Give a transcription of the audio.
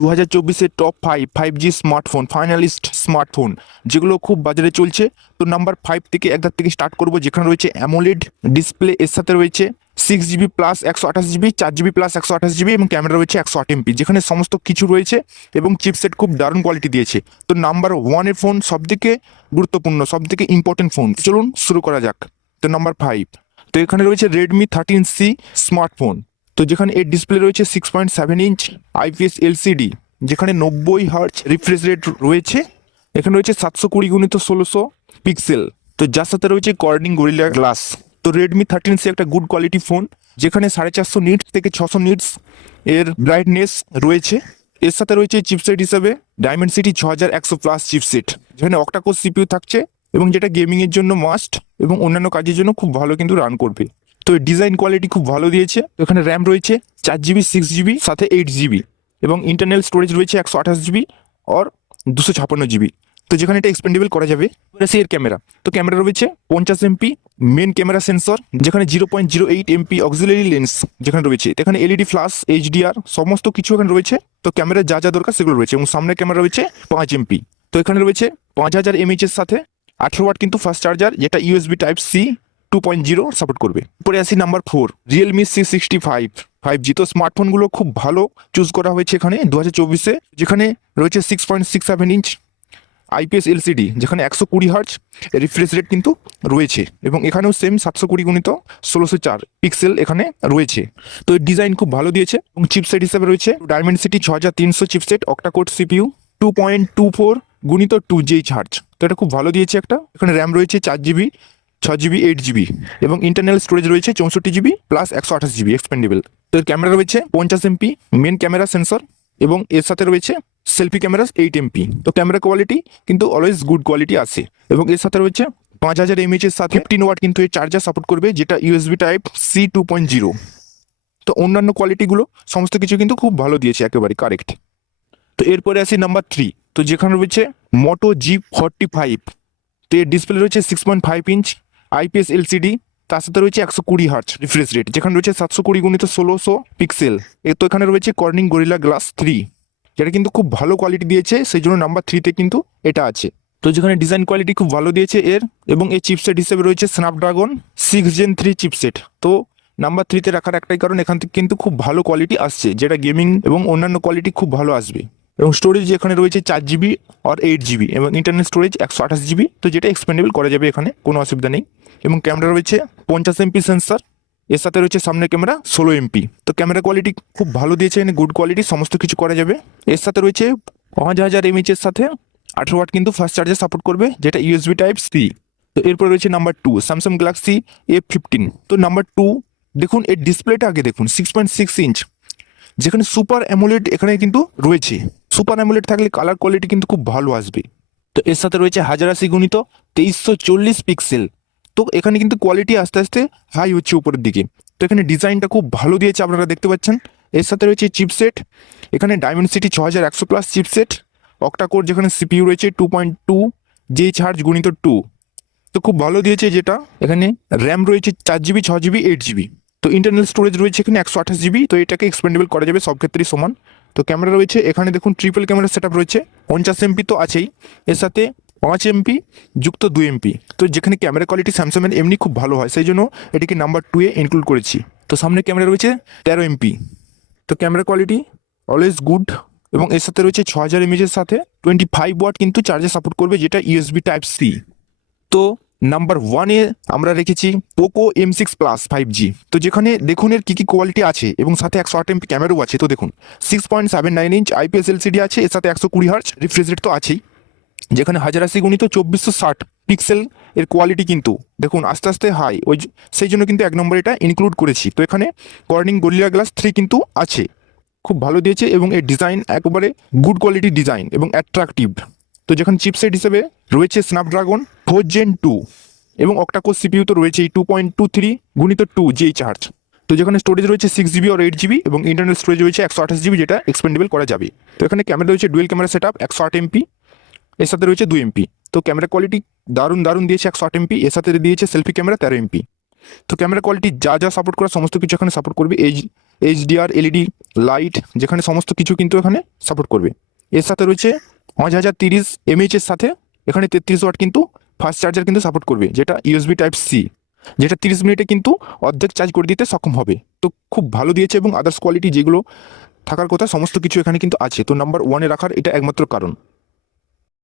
2024-এর top 5জি smartphone, finalist smartphone যেগুলো খুব বাজারে চলছে। তো নাম্বার 5 থেকে একদার থেকে স্টার্ট করব, যেখানে রয়েছে অ্যামোলেড ডিসপ্লে, এর সাথে রয়েছে 6GB plus 128GB, 4GB plus 128GB এবং ক্যামেরা রয়েছে 108MP, যেখানে সমস্ত কিছু রয়েছে এবং চিপসেট খুব দারুণ কোয়ালিটি দিয়েছে। তো নাম্বার 1-এর ফোন সবথেকে গুরুত্বপূর্ণ, সবথেকে ইম্পর্টেন্ট ফোন। চলুন শুরু করা যাক। তো নাম্বার 5, তো এখানে রয়েছে রেডমি 13C স্মার্টফোন। তো যেখানে এর ডিসপ্লে রয়েছে 6.7 ইঞ্চ IPS LCD, যেখানে 90 হার্জ রিফ্রেশ রেট রয়েছে। এখানে রয়েছে 720x1600 পিক্সেল। তো যার সাথে রয়েছে কর্নিং গরিলা গ্লাস। তো রেডমি 13C একটা গুড কোয়ালিটি ফোন, যেখানে 450 নিটস থেকে 600 নিটস এর ব্রাইটনেস রয়েছে। এর সাথে রয়েছে চিপসেট হিসাবে ডায়মেনসিটি 6100 প্লাস চিপসেট, যেখানে অক্টাকোর সিপিইউ থাকছে এবং যেটা গেমিং এর জন্য মাস্ট এবং অন্যান্য কাজের জন্য খুব ভালো কিন্তু রান করবে। তো ডিজাইন কোয়ালিটি খুব ভালো দিয়েছে। এখানে র্যাম রয়েছে 4GB, 6GB সাথে 8GB এবং ইন্টারনাল স্টোরেজ রয়েছে 128GB আর 256GB। তো যেখানে এটা এক্সপেন্ডেবল করা যাবে। এর ক্যামেরা, তো ক্যামেরা রয়েছে 50MP মেন ক্যামেরা সেন্সর, যেখানে 0.08MP অক্সিলারি লেন্স যেখানে রয়েছে। এখানে LED ফ্ল্যাশ, HDR সমস্ত কিছু এখানে রয়েছে। তো ক্যামেরা যা যা দরকার সেগুলো রয়েছে এবং সামনের ক্যামেরা রয়েছে 5MP। তো এখানে রয়েছে 5000 mAh এর সাথে 18 ওয়াট কিন্তু ফাস্ট চার্জার, যেটা USB Type-C 2.0 সাপোর্ট করবে। পরে আসি নাম্বার 4, রিয়েলমি C65 5G। তো স্মার্টফোনগুলো খুব ভালো চুজ করা হয়েছে এখানে 2024-এ, যেখানে রয়েছে 6.67 ইঞ্চ IPS LCD, যেখানে 120 হার্জ রিফ্রেশ রেট কিন্তু রয়েছে এবং এখানেও সেম 720x1604 পিক্সেল এখানে রয়েছে। তো এর ডিজাইন খুব ভালো দিয়েছে এবং চিপসেট হিসেবে রয়েছে Dimensity 6300 chipset, octa-core CPU 2.24x2 GHz। তো এটা খুব ভালো দিয়েছে একটা। এখানে র্যাম রয়েছে 4GB, 6GB, 8GB এবং ইন্টারনাল স্টোরেজ রয়েছে 64GB প্লাস 128GB এক্সপেন্ডেবল। তো এর ক্যামেরা রয়েছে 50MP মেন ক্যামেরা সেন্সর এবং এর সাথে রয়েছে সেলফি ক্যামেরা 8MP। তো ক্যামেরা কোয়ালিটি কিন্তু অলওয়েজ গুড কোয়ালিটি আছে এবং এর সাথে রয়েছে 5000 mAh এর সাথে 15 ওয়াট কিন্তু এই চার্জার সাপোর্ট করবে, যেটা USB Type-C 2.0। তো অন্যান্য কোয়ালিটিগুলো সমস্ত কিছু কিন্তু খুব ভালো দিয়েছে, একেবারে কারেক্ট। তো এরপরে আসি নাম্বার 3, তো যেখানে রয়েছে মোটো G45। তো এর ডিসপ্লে রয়েছে 6.5 ইঞ্চ IPS LCD, তার সাথে রয়েছে 120 হার্জ রিফ্রেশ রেট, যেখানে রয়েছে 720x1600 পিক্সেল। তো এখানে রয়েছে কর্নিং গরিলা গ্লাস 3, যেটা কিন্তু খুব ভালো কোয়ালিটি দিয়েছে, সেই জন্য নাম্বার 3-তে কিন্তু এটা আছে। তো যেখানে ডিজাইন কোয়ালিটি খুব ভালো দিয়েছে এর, এবং এই চিপসেট হিসেবে রয়েছে স্ন্যাপড্রাগন 6 Gen 3 চিপসেট। তো নাম্বার 3-তে রাখার একটাই কারণ, এখান থেকে কিন্তু খুব ভালো কোয়ালিটি আসছে, যেটা গেমিং এবং অন্যান্য কোয়ালিটি খুব ভালো আসবে। এবং স্টোরেজ এখানে রয়েছে 4GB আর 8GB এবং ইন্টারনাল স্টোরেজ 128GB, তো যেটা এক্সপেন্ডেবল করা যাবে, এখানে কোনো অসুবিধা নেই। এবং ক্যামেরা রয়েছে 50MP সেন্সর, এর সাথে রয়েছে সামনের ক্যামেরা 16MP। তো ক্যামেরা কোয়ালিটি খুব ভালো দিয়েছে, এখানে গুড কোয়ালিটি, সমস্ত কিছু করা যাবে। এর সাথে রয়েছে 5000 mAh এর সাথে 18 ওয়াট কিন্তু ফাস্ট চার্জার সাপোর্ট করবে, যেটা USB Type-C। তো এরপর রয়েছে নাম্বার 2, স্যামসাং গ্যালাক্সি A15। তো নাম্বার 2 দেখুন, এর ডিসপ্লেটা আগে দেখুন 6.6 ইঞ্চ, যেখানে সুপার অ্যামোলেড এখানে কিন্তু রয়েছে। সুপার অ্যামোলেড থাকলে কালার কোয়ালিটি কিন্তু খুব ভালো আসবে। তো এর সাথে রয়েছে 1080x2340 পিক্সেল। তো এখানে কিন্তু কোয়ালিটি আস্তে আস্তে হাই হচ্ছে উপরের দিকে। তো এখানে ডিজাইনটা খুব ভালো দিয়েছে, আপনারা দেখতে পাচ্ছেন। এর সাথে রয়েছে চিপসেট, এখানে ডায়মেনসিটি 6100 প্লাস চিপসেট, অক্টাকোর যেখানে সিপিইউ রয়েছে 2.2 GHz গুণিত 2। তো খুব ভালো দিয়েছে, যেটা এখানে র্যাম রয়েছে 4GB, 6GB, 8GB। তো ইন্টারনাল স্টোরেজ রয়েছে এখানে 128GB। তো এটাকে এক্সপেন্ডেবল করা যাবে সব ক্ষেত্রেই সমান। তো ক্যামেরা রয়েছে এখানে দেখুন ট্রিপল ক্যামেরা সেটআপ রয়েছে, 50MP তো আছেই, এর সাথে 5MP যুক্ত 2MP। তো যেখানে ক্যামেরা কোয়ালিটি স্যামসাংয়ের এমনি খুব ভালো হয়, সেই জন্য এটিকে নাম্বার 2-এ ইনক্লুড করেছি। তো সামনে ক্যামেরা রয়েছে 13MP। তো ক্যামেরা কোয়ালিটি অলওয়েজ গুড এবং এর সাথে রয়েছে 6000 mAh এর সাথে 25 ওয়াট কিন্তু চার্জার সাপোর্ট করবে, যেটা USB Type-C। তো নাম্বার 1-এ আমরা রেখেছি পোকো M6 Plus 5G। তো যেখানে দেখুন এর কী কী কোয়ালিটি আছে এবং সাথে 108MP ক্যামেরাও আছে। তো দেখুন 6.79 ইঞ্চ IPS LCD আছে, এর সাথে 120 হার্জ রিফ্রেশ রেট তো আছেই, যেখানে 1080x2460 পিক্সেল। এর কোয়ালিটি কিন্তু দেখুন আস্তে আস্তে হাই, সেই জন্য কিন্তু 1 নম্বর এটা ইনক্লুড করেছি। তো এখানে কর্নিং গরিলা গ্লাস 3 কিন্তু আছে, খুব ভালো দিয়েছে এবং এর ডিজাইন একেবারে গুড কোয়ালিটি ডিজাইন এবং অ্যাট্রাকটিভ। তো যেখানে চিপসেট হিসেবে রয়েছে স্ন্যাপড্রাগন 4 Gen 2 এবং অক্টাকোর সিপিইউ তো রয়েছে 2.23x2 GHz। তো যেখানে স্টোরেজ রয়েছে 6GB আর 8GB এবং ইন্টারনাল স্টোরেজ রয়েছে 128GB, যেটা এক্সপেন্ডেবল করা যাবে। তো এখানে ক্যামেরা রয়েছে ডুয়েল ক্যামেরা সেটআপ 108MP, এর সাথে রয়েছে 2MP। তো ক্যামেরা কোয়ালিটি দারুণ দারুণ দিয়েছে 108MP, এর সাথে দিয়েছে সেলফি ক্যামেরা 13MP। তো ক্যামেরা কোয়ালিটি যা যা সাপোর্ট করা সমস্ত কিছু এখানে সাপোর্ট করবে। এইচডিআর এলইডি লাইট, যেখানে সমস্ত কিছু কিন্তু এখানে সাপোর্ট করবে। এর সাথে রয়েছে 5030 mAh এর সাথে এখানে 33 ওয়াট কিন্তু ফাস্ট চার্জার কিন্তু সাপোর্ট করবে, যেটা ইউএসবি টাইপ সি, যেটা 30 মিনিটে কিন্তু অর্ধেক চার্জ করে দিতে সক্ষম হবে। তো খুব ভালো দিয়েছে এবং আদার্স কোয়ালিটি যেগুলো থাকার কথা সমস্ত কিছু এখানে কিন্তু আছে। তো নাম্বার 1-এ রাখার এটা একমাত্র কারণ।